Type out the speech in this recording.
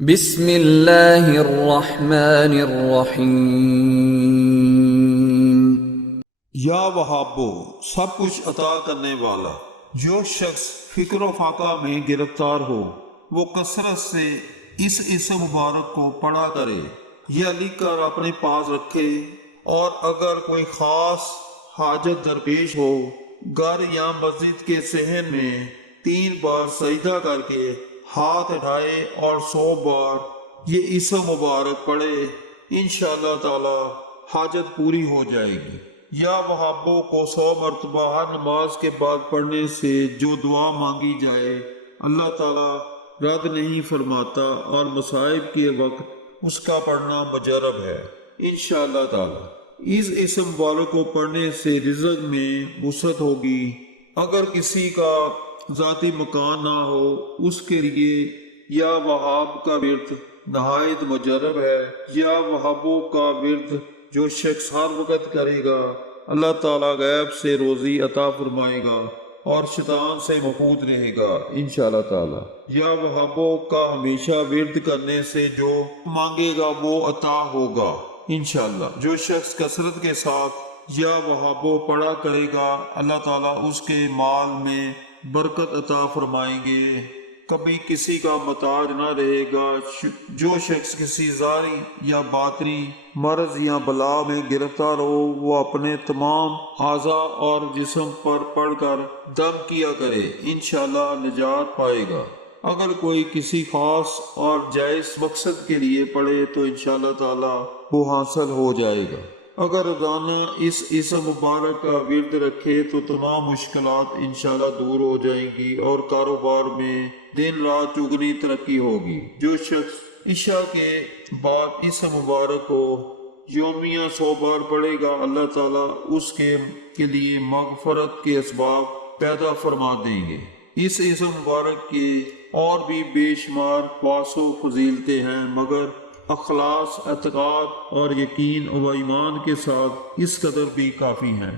بسم اللہ الرحمن الرحیم۔ یا وہابو، سب کچھ عطا کرنے والا، جو شخص فکر و فاقہ میں گرفتار ہو وہ کثرت سے اس اسم مبارک کو پڑھا کرے یا لکھ کر اپنے پاس رکھے، اور اگر کوئی خاص حاجت درپیش ہو گھر یا مسجد کے صحن میں 3 بار سجدہ کر کے ہاتھ اٹھائے اور 100 بار یہ اسم مبارک پڑھے، انشاءاللہ تعالی حاجت پوری ہو جائے گی۔ یا وہابوں کو 100 مرتبہ ہر نماز کے بعد پڑھنے سے جو دعا مانگی جائے اللہ تعالیٰ رد نہیں فرماتا، اور مصائب کے وقت اس کا پڑھنا مجرب ہے انشاءاللہ تعالیٰ۔ اس اسم مبارک کو پڑھنے سے رزق میں وسعت ہوگی۔ اگر کسی کا ذاتی مکان نہ ہو اس کے لیے یا وہاب کا ورد نہایت مجرب ہے۔ یا وہابوں کا ورد جو شخص ہر وقت کرے گا اللہ تعالیٰ غیب سے روزی عطا فرمائے گا اور شیطان سے محفوظ رہے گا انشاءاللہ تعالیٰ۔ یا وہابوں کا ہمیشہ ورد کرنے سے جو مانگے گا وہ عطا ہوگا انشاءاللہ۔ جو شخص کثرت کے ساتھ یا وہابوں پڑھا کرے گا اللہ تعالیٰ اس کے مال میں برکت عطا فرمائیں گے، کبھی کسی کا محتاج نہ رہے گا۔ جو شخص کسی ظاہری یا باطنی مرض یا بلا میں گرفتار ہو وہ اپنے تمام اعضاء اور جسم پر پڑھ کر دم کیا کرے، انشاءاللہ نجات پائے گا۔ اگر کوئی کسی خاص اور جائز مقصد کے لیے پڑھے تو انشاءاللہ تعالیٰ وہ حاصل ہو جائے گا۔ اگر روزانہ اس اسم مبارک کا ورد رکھے تو تمام مشکلات انشاءاللہ دور ہو جائیں گی اور کاروبار میں دن رات چگنی ترقی ہوگی۔ جو شخص عشاء کے بعد اسم مبارک کو یومیہ 100 بار پڑھے گا اللہ تعالیٰ اس کے لیے مغفرت کے اسباب پیدا فرما دیں گے۔ اس اسم مبارک کے اور بھی بے شمار خواص و فضیلتیں ہیں، مگر اخلاص، اعتقاد اور یقین و ایمان کے ساتھ اس قدر بھی کافی ہیں۔